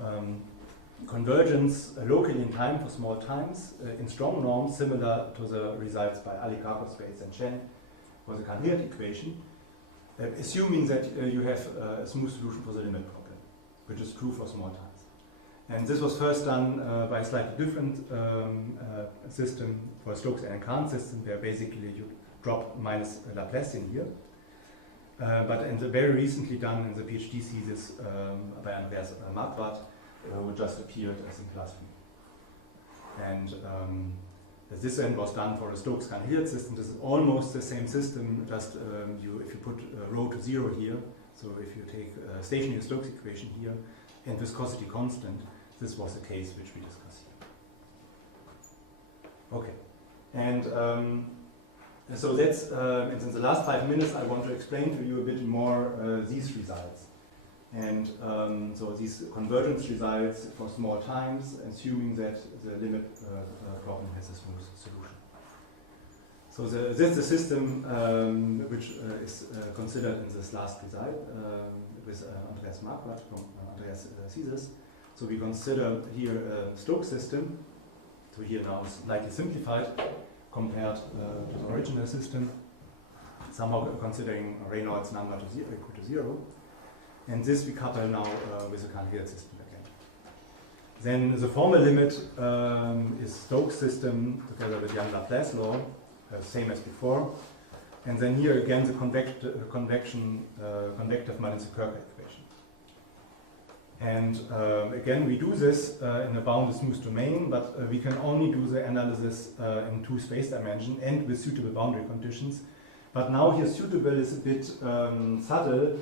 convergence locally in time for small times in strong norms, similar to the results by Alikakos, and Chen for the Cahn-Hilliard equation, assuming that you have a smooth solution for the limit problem, which is true for small times. And this was first done by a slightly different system for a Stokes and Cahn system, where basically you drop minus Laplacian here. But very recently done in the PhD thesis by Andreas Marquardt, who just appeared, I think, last week. And this then was done for a Stokes Cahn-Hilliard system. This is almost the same system, just if you put rho to 0 here, so if you take a stationary Stokes equation here, and viscosity constant, this was the case which we discussed here. Okay, and so that's, and in the last 5 minutes I want to explain to you a bit more these results. And so these convergence results for small times, assuming that the limit problem has a smooth solution. So this is the system which is considered in this last result with Andreas Marquardt from Andreas' thesis. So we consider here a Stokes system, so here now slightly simplified compared to the original system, somehow considering Reynolds number to zero, equal to 0. And this we couple now with the Cahn-Hilliard system again. Then the formal limit is Stokes system together with Young Laplace law, same as before. And then here again the convective Madel-Kircher equation. And again we do this in a bounded smooth domain, but we can only do the analysis in 2 space dimensions and with suitable boundary conditions. But now here suitable is a bit subtle.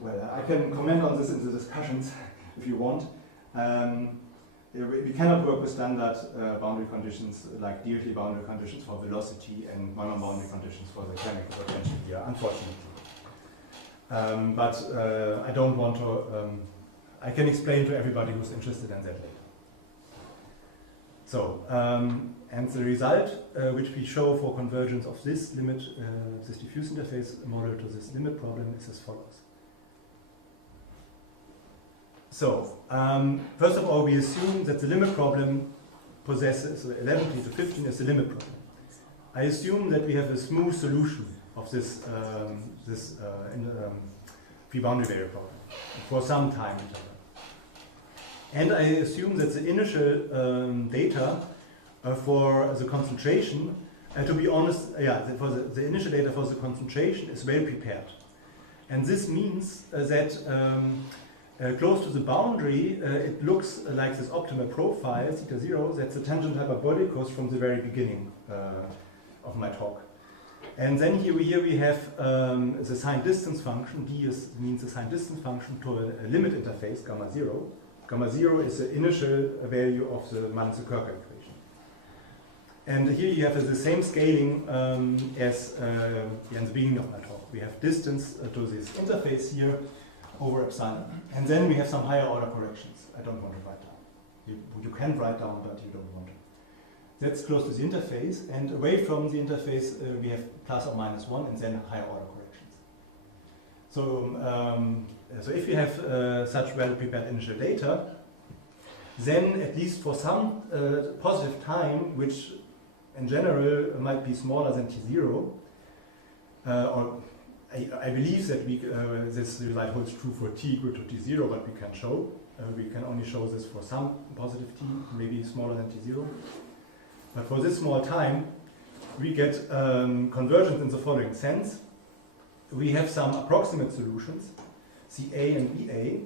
Well, I can comment on this in the discussions if you want. We cannot work with standard boundary conditions like Dirichlet boundary conditions for velocity and monoboundary conditions for the chemical potential here, unfortunately. But I don't want to, I can explain to everybody who's interested in that later. So, and the result which we show for convergence of this limit, this diffuse interface model to this limit problem is as follows. So, first of all, we assume that the limit problem possesses, so 11 to 15 is the limit problem. I assume that we have a smooth solution of this, free boundary layer problem for some time interval. And I assume that the initial data for the concentration, to be honest, for the initial data for the concentration is well prepared. And this means that close to the boundary, it looks like this optimal profile, theta 0, that's the tangent hyperbolic goes from the very beginning of my talk. And then here we have the sign distance function. D means the sign distance function to a limit interface, gamma 0. Gamma 0 is the initial value of the Madel-Kircher equation. And here you have the same scaling as in the beginning of my talk. We have distance to this interface here over epsilon. And then we have some higher order corrections. I don't want to write down. You can write down, but you don't want to. That's close to the interface. And away from the interface, we have plus or minus 1 and then higher order corrections. So, so if you have such well-prepared initial data, then at least for some positive time, which in general might be smaller than t0, or I believe that this result holds true for t equal to t0, but we can show. We can only show this for some positive t, maybe smaller than t0. But for this small time, we get convergence in the following sense. We have some approximate solutions, Ca and Ba.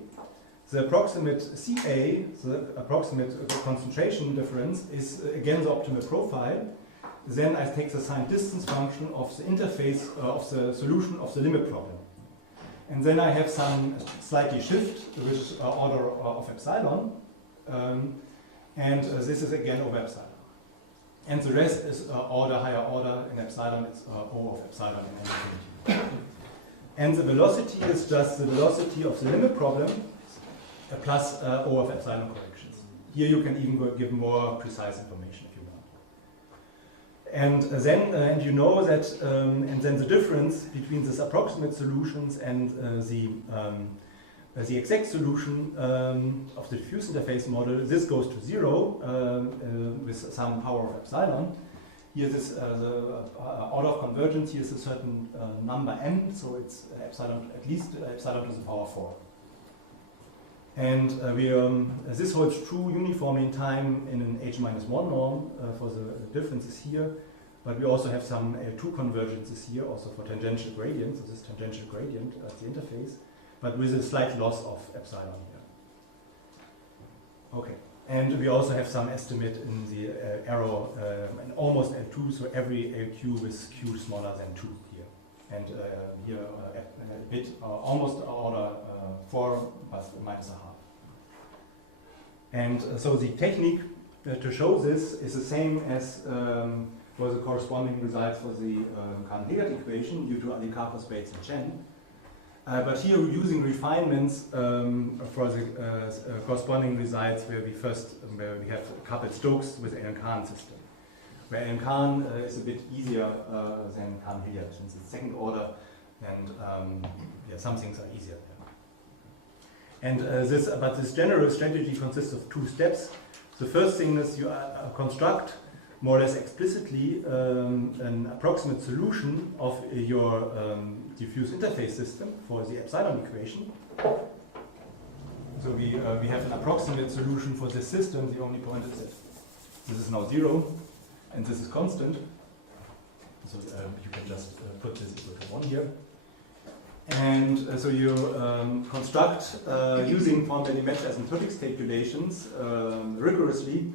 The approximate Ca, the approximate concentration difference, is again the optimal profile. Then I take the sign distance function of the interface of the solution of the limit problem. And then I have some slightly shift, which is order of epsilon. And this is again over epsilon. And the rest is higher order in epsilon, it's O of epsilon in infinity. And the velocity is just the velocity of the limit problem plus O of epsilon corrections. Here you can even give more precise information if you want. And then you know that, and then the difference between these approximate solutions and the exact solution of the diffuse interface model, this goes to 0 with some power of epsilon. Here this the order of convergence here is a certain number n, so it's epsilon, at least epsilon to the power 4. And this holds true uniformly in time in an h-1 norm for the differences here, but we also have some L2 convergences here, also for tangential gradient, so this tangential gradient at the interface, but with a slight loss of epsilon here. Okay, and we also have some estimate in the arrow, and almost L2, so every LQ with Q smaller than 2 here. And here a bit, almost order 4, but minus a half. And so the technique to show this is the same as for the corresponding results for the Cahn-Hilliard equation due to Alicakos, Bates, and Chen. But here we're using refinements for the corresponding results where we have coupled Stokes with Cahn system. Where Cahn is a bit easier than Cahn-Hilliard since it's second order, and yeah, some things are easier. And this general strategy consists of 2 steps. The first thing is you construct more or less explicitly an approximate solution of your diffuse interface system for the epsilon equation. So we have an approximate solution for this system. The only point is that this is now 0 and this is constant. So you can just put this equal to 1 here. And so you construct using formally matched asymptotics calculations rigorously.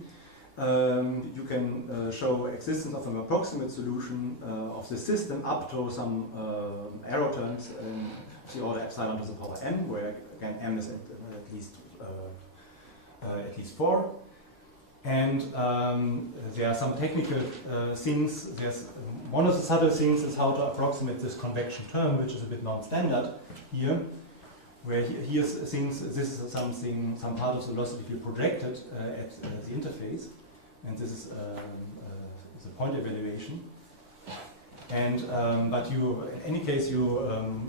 You can show existence of an approximate solution of the system up to some arrow terms in the order epsilon to the power m, where again m is at least 4. And there are some technical things. There's one of the subtle things is how to approximate this convection term, which is a bit non-standard here. Where here's things. This is something, some part of the velocity field projected at the interface, and this is the point evaluation. And but you, in any case, you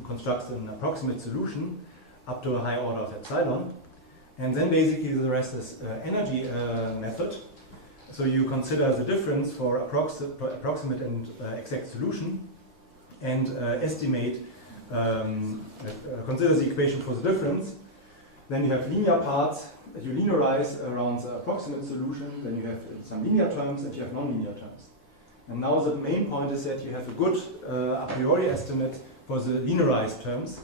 construct an approximate solution up to a high order of epsilon. And then basically the rest is energy method. So you consider the difference for approximate and exact solution, and estimate, consider the equation for the difference. Then you have linear parts that you linearize around the approximate solution. Then you have some linear terms and you have nonlinear terms. And now the main point is that you have a good a priori estimate for the linearized terms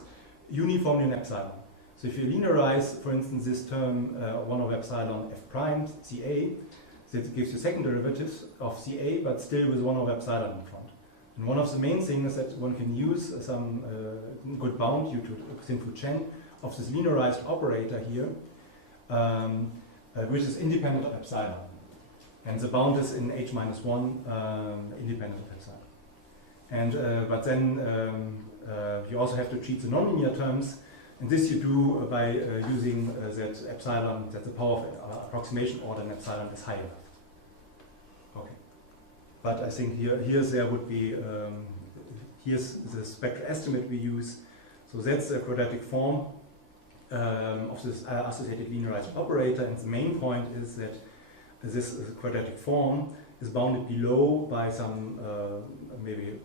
uniformly in epsilon. So if you linearize, for instance, this term 1 over epsilon f prime Ca, that gives you second derivatives of Ca, but still with 1 over epsilon in front. And one of the main things is that one can use some good bound due to Xinfu Chen of this linearized operator here, which is independent of epsilon. And the bound is in h-1 independent of epsilon. And but then you also have to treat the nonlinear terms. And this you do by using that epsilon, that the power of approximation order in epsilon is higher. Okay. But I think there would be, here's the spectral estimate we use. So that's the quadratic form of this associated linearized operator. And the main point is that this quadratic form is bounded below by some maybe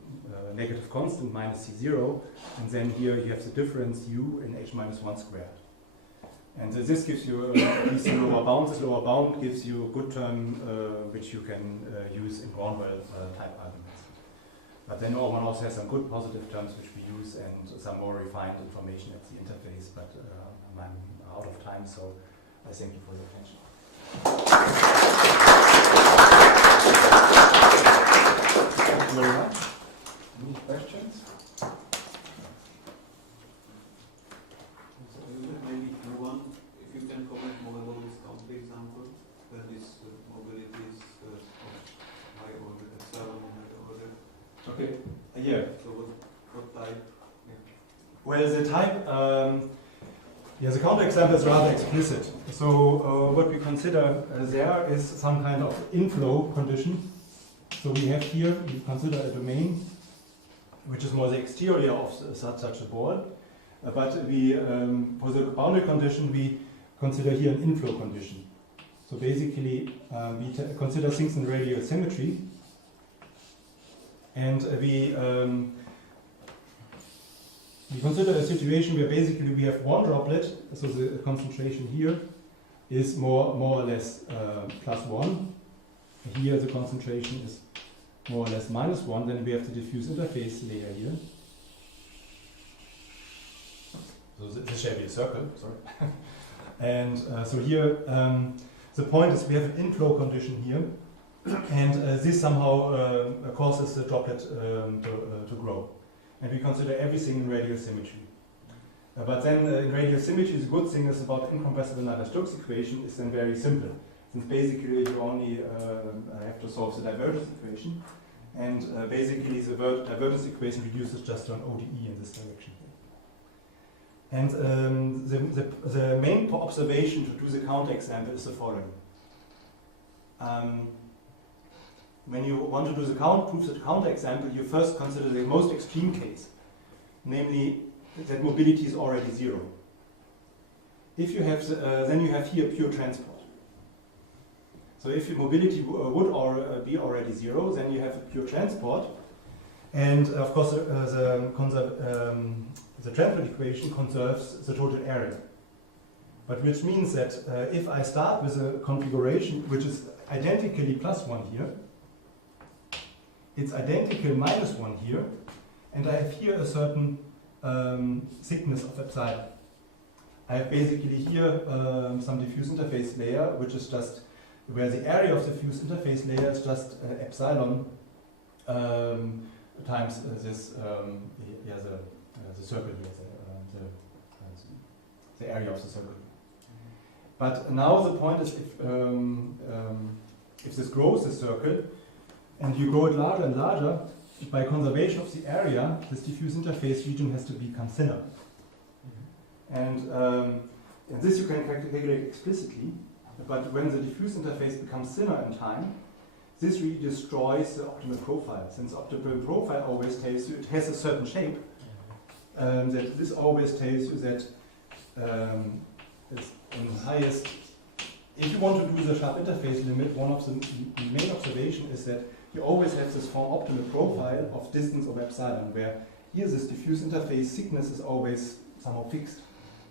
negative constant minus C0, and then here you have the difference u in h-1 squared. And this gives you at least a lower bound. This lower bound gives you a good term which you can use in Cornwell type arguments. But then one also has some good positive terms which we use and some more refined information at the interface, but I'm out of time, so I thank you for the attention. Thank you very much. Any questions? Maybe one, if you can comment more about this counter example, where this mobility is of high Okay, yeah. So what type? Yeah. Well, the type, the counterexample is rather explicit. So what we consider there is some kind of inflow condition. So we have here, we consider a domain which is more the exterior of such a ball. But we, for the boundary condition, we consider here an inflow condition. So basically, we consider things in radial symmetry. And we consider a situation where basically we have one droplet, so the concentration here is more or less +1. Here the concentration is more or less -1. Then we have the diffuse interface layer here. So this shall be a circle, sorry. And so here the point is we have an inflow condition here. And this somehow causes the droplet to grow. And we consider everything in radial symmetry. But then in radial symmetry, the good thing is about incompressible Navier-Stokes equation is then very simple. Since basically you only have to solve the divergence equation. And basically the divergence equation reduces just to an ODE in this direction. And the main observation to do the counterexample is the following. When you want to do the proof the counterexample, you first consider the most extreme case, namely that mobility is already 0. If you have then you have here pure transport. So if your mobility would be already 0, then you have a pure transport, and of course the transport equation conserves the total area. But which means that if I start with a configuration which is identically +1 here, it's identical -1 here, and I have here a certain thickness of epsilon. I have basically here some diffuse interface layer, which is just where the area of the diffuse interface layer is just epsilon times this the circle here, the area of the circle. But now the point is if this grows the circle, and you grow it larger and larger, by conservation of the area, this diffuse interface region has to become thinner. And this you can calculate explicitly, but when the diffuse interface becomes thinner in time, this really destroys the optimal profile. Since optimal profile always tells you it has a certain shape, that this always tells you that it's in the highest. If you want to do the sharp interface limit, one of the main observation is that you always have this form optimal profile of distance over epsilon, where here this diffuse interface thickness is always somehow fixed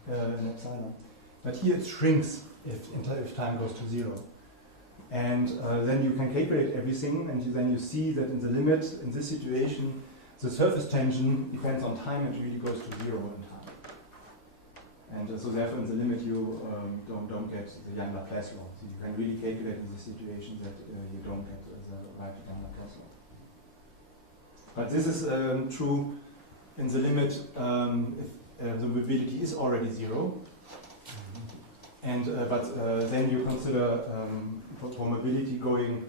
in epsilon. But here it shrinks if time goes to 0. And then you can calculate everything, and then you see that in the limit, in this situation, the surface tension depends on time and really goes to 0 in time. And so therefore in the limit you don't get the Young Laplace law. So you can really calculate in this situation that you don't get the right Young Laplace law. But this is true in the limit if the mobility is already 0. And then you consider for mobility going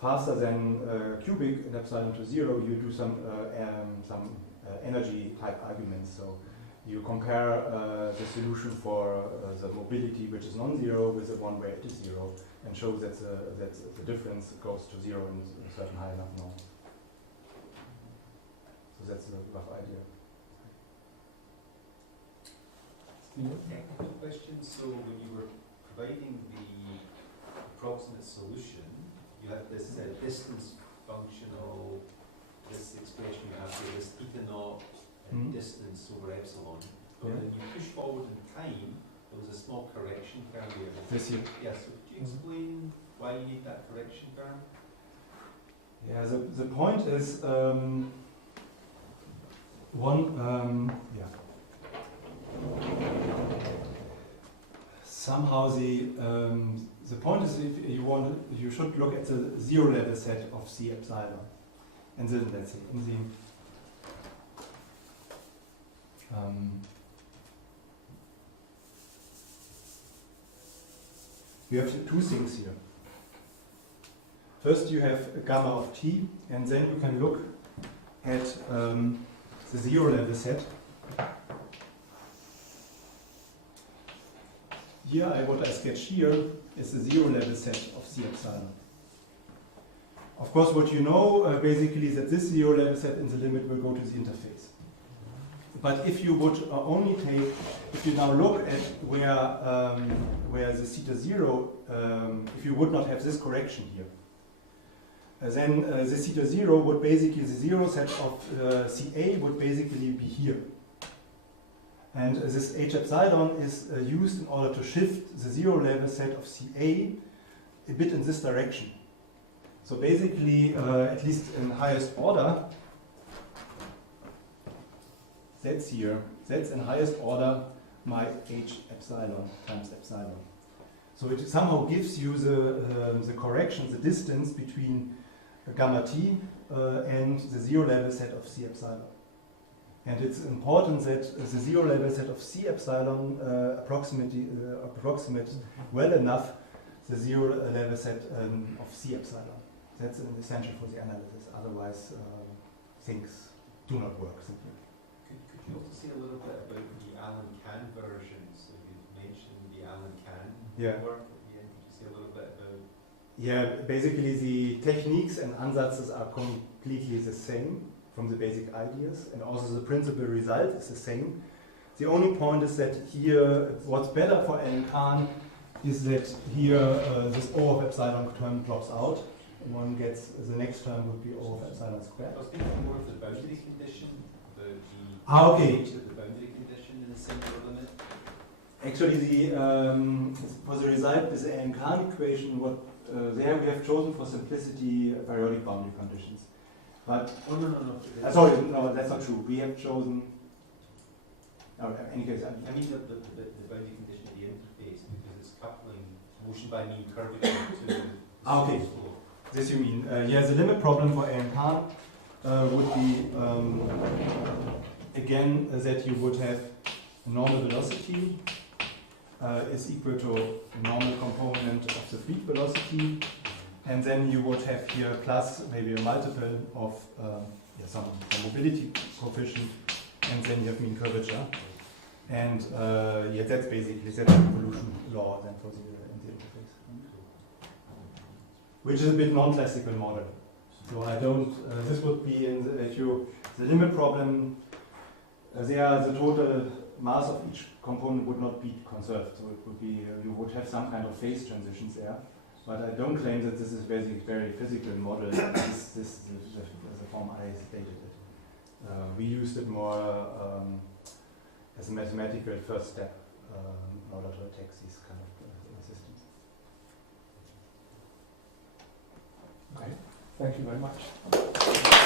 faster than cubic and epsilon to 0, you do some energy type arguments. So you compare the solution for the mobility which is non-zero with the one where it is 0, and show that the difference goes to 0 in a certain high enough norm. So that's a rough idea. Technical question. So when you were providing the approximate solution, you had this distance functional, this expression you have here, this theta naught distance over epsilon. But when you push forward in time, there was a small correction term here. This here? Yes. So could you explain why you need that correction term? Yeah, the point is somehow the point is if you should look at the 0 level set of C epsilon, and then let's say in the you have two things here. First you have a gamma of t, and then you can look at the zero level set. Here, what I sketch here is the zero level set of C epsilon. Of course, what you know basically is that this zero level set in the limit will go to the interface. But if you would only take, if you now look at where the theta zero, if you would not have this correction here, then the theta zero would basically, the zero set of CA would basically be here. And this H epsilon is used in order to shift the zero level set of CA a bit in this direction. So basically, at least in highest order, that's here, that's in highest order my H epsilon times epsilon. So it somehow gives you the correction, the distance between gamma t and the zero level set of C epsilon. And it's important that the zero level set of C epsilon approximates well enough the zero level set of C epsilon. That's essential for the analysis, otherwise things do not work simply. Could you also say a little bit about the Allen-Cahn version? So you mentioned the Allen-Cahn work at the end. Could you say a little bit about? Yeah, basically the techniques and ansatzes are completely the same from the basic ideas, and also the principal result is the same. The only point is that here, what's better for Allen-Cahn is that here this O of epsilon term drops out, and one gets, the next term would be O of epsilon squared. I was thinking more of the boundary condition, the okay. The boundary condition in the singular limit. Actually, for the result with the Allen-Cahn equation, what there we have chosen for simplicity periodic boundary conditions. But no. Sorry, no, that's not true. We have chosen. No, in any case, I mean the boundary condition at the interface, because it's coupling motion by mean curvature to. Okay. This you mean? Yeah, the limit problem for Allen-Cahn would be again that you would have normal velocity is equal to a normal component of the fleet velocity, and then you would have here plus maybe a multiple of some mobility coefficient, and then you have mean curvature, and yeah, that's basically the evolution law then for the interface, which is a bit non-classical model. So I don't. This would be in the limit problem. There the total mass of each component would not be conserved, so it would be you would have some kind of phase transitions there. But I don't claim that this is basically very physical model. This is the form I stated it. We used it more as a mathematical first step in order to attack these kind of systems. Okay, thank you very much.